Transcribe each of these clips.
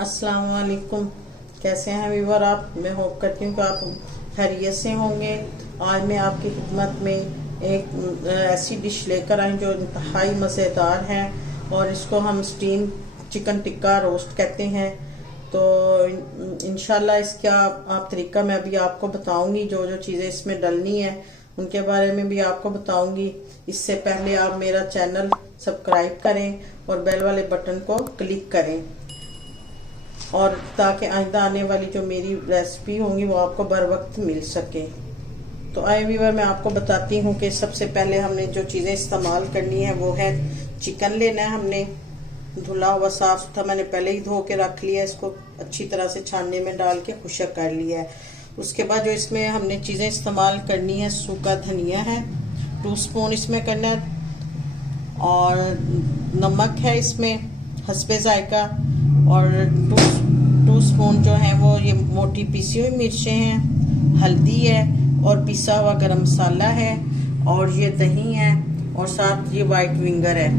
अस्सलाम वालेकुम। कैसे हैं व्यूवर आप? मैं होप करती हूँ कि आप खैरियत से होंगे। आज मैं आपकी खिदमत में एक ऐसी डिश लेकर आई जो इंतहाई मज़ेदार है और इसको हम स्टीम चिकन टिक्का रोस्ट कहते हैं। तो इंशाल्लाह इसका आप तरीका मैं अभी आपको बताऊंगी। जो जो चीज़ें इसमें डलनी है उनके बारे में भी आपको बताऊंगी। इससे पहले आप मेरा चैनल सब्सक्राइब करें और बेल वाले बटन को क्लिक करें, और ताकि आइंदा आने वाली जो मेरी रेसिपी होंगी वो आपको बर वक्त मिल सके। तो आए व्यूअर, मैं आपको बताती हूँ कि सबसे पहले हमने जो चीज़ें इस्तेमाल करनी है वो है चिकन लेना है। हमने धुला हुआ साफ सुथरा, मैंने पहले ही धो के रख लिया, इसको अच्छी तरह से छानने में डाल के खुशक कर लिया है। उसके बाद जो इसमें हमने चीज़ें इस्तेमाल करनी है, सूखा धनिया है 2 स्पून इसमें करना है, और नमक है इसमें हस्बे जायका, और 2 स्पून जो है वो ये मोटी पीसी हुई मिर्चें हैं, हल्दी है और पिसा हुआ गरम मसाला है, और ये दही है, और साथ ये वाइट विंगर है।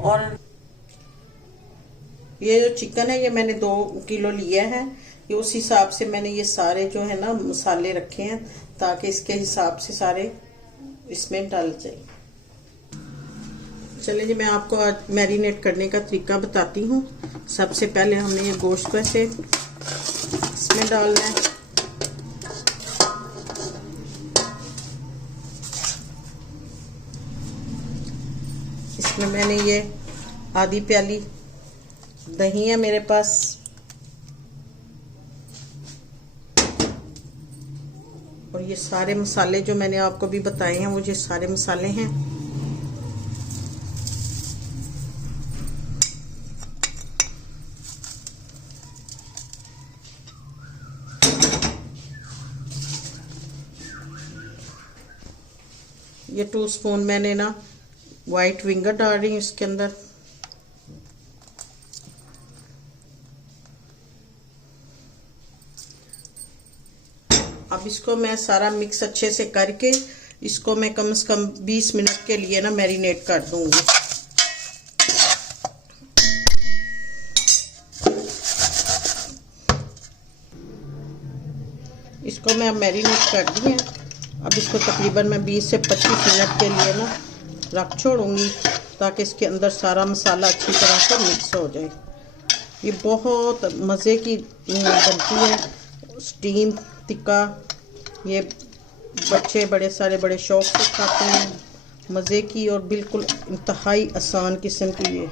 और ये जो चिकन है ये मैंने 2 किलो लिया है। ये उस हिसाब से मैंने ये सारे जो है ना मसाले रखे हैं ताकि इसके हिसाब से सारे इसमें डाल जाए। चलिए जी, मैं आपको आज मैरिनेट करने का तरीका बताती हूँ। सबसे पहले हमने ये गोश्त को ऐसे इसमें डालना है। इसमें मैंने ये आधी प्याली दही है मेरे पास, और ये सारे मसाले जो मैंने आपको भी बताए हैं वो ये सारे मसाले हैं। ये 2 स्पून मैंने ना वाइट विंगर डाल रही हूँ इसके अंदर। अब इसको मैं सारा मिक्स अच्छे से करके इसको मैं कम से कम 20 मिनट के लिए ना मैरिनेट कर दूंगी। इसको मैं अब मैरिनेट कर दी है। अब इसको तकरीबन मैं 20 से 25 मिनट के लिए ना रख छोड़ूंगी ताकि इसके अंदर सारा मसाला अच्छी तरह से मिक्स हो जाए। ये बहुत मज़े की बनती है स्टीम टिक्का। ये बच्चे बड़े शौक से खाते हैं, मज़े की और बिल्कुल इंतहाई आसान किस्म की ये।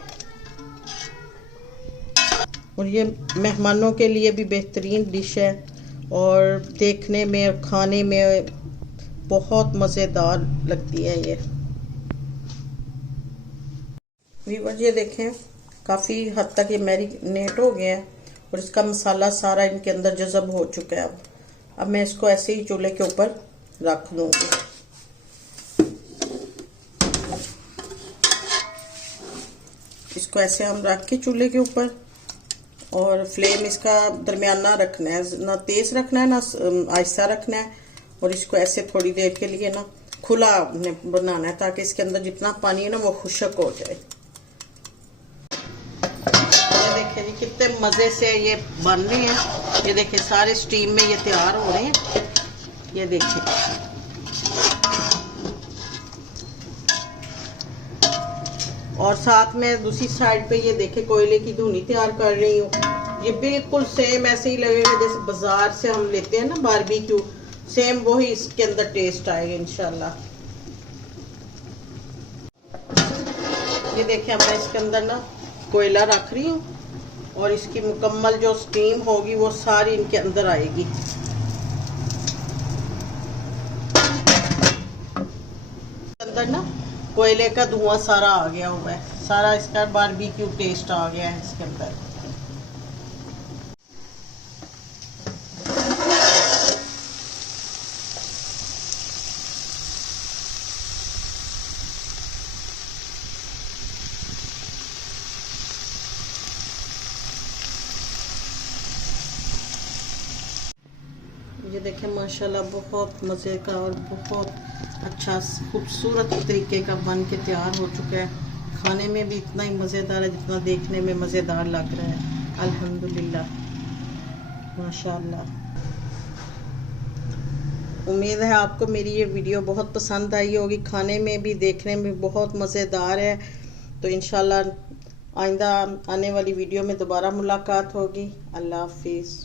और ये मेहमानों के लिए भी बेहतरीन डिश है और देखने में और खाने में बहुत मज़ेदार लगती है ये। व्यूअर्स, ये देखें काफ़ी हद तक ये मैरिनेट हो गया है और इसका मसाला सारा इनके अंदर जज़ब हो चुका है। अब मैं इसको ऐसे ही चूल्हे के ऊपर रख दूंगी। इसको ऐसे हम रख के चूल्हे के ऊपर, और फ्लेम इसका दरमियाना रखना है, ना तेज रखना है ना आहिस्ता रखना है। और इसको ऐसे थोड़ी देर के लिए ना खुला बनाना है ताकि इसके अंदर जितना पानी है ना वो खुशक हो जाए। ये देखिए जी कितने मज़े से ये बन रहे हैं। ये देखिए सारे स्टीम में ये तैयार हो रहे हैं। ये देखिए और साथ में दूसरी साइड पे ये देखे कोयले की धुनी तैयार कर रही हूँ। ये बिल्कुल सेम ऐसे ही लगेगा जैसे बाजार से हम लेते हैं ना बारबेक्यू, सेम वही इसके अंदर टेस्ट आएगा इंशाल्लाह। ये देखिए मैं इसके अंदर ना कोयला रख रही हूँ और इसकी मुकम्मल जो स्टीम होगी वो सारी इनके अंदर आएगी। अंदर ना कोयले का धुआं सारा आ गया हुआ है, सारा इसका बारबेक्यू टेस्ट आ गया है इसके अंदर। ये देखें माशाल्लाह बहुत मज़े का और बहुत अच्छा खूबसूरत तरीके का बन के तैयार हो चुका है। खाने में भी इतना ही मज़ेदार है जितना देखने में मज़ेदार लग रहा है। अल्हम्दुलिल्लाह, माशाअल्लाह। उम्मीद है आपको मेरी ये वीडियो बहुत पसंद आई होगी, खाने में भी देखने में बहुत मज़ेदार है। तो इंशाल्लाह आइंदा आने वाली वीडियो में दोबारा मुलाकात होगी। अल्लाह हाफिज़।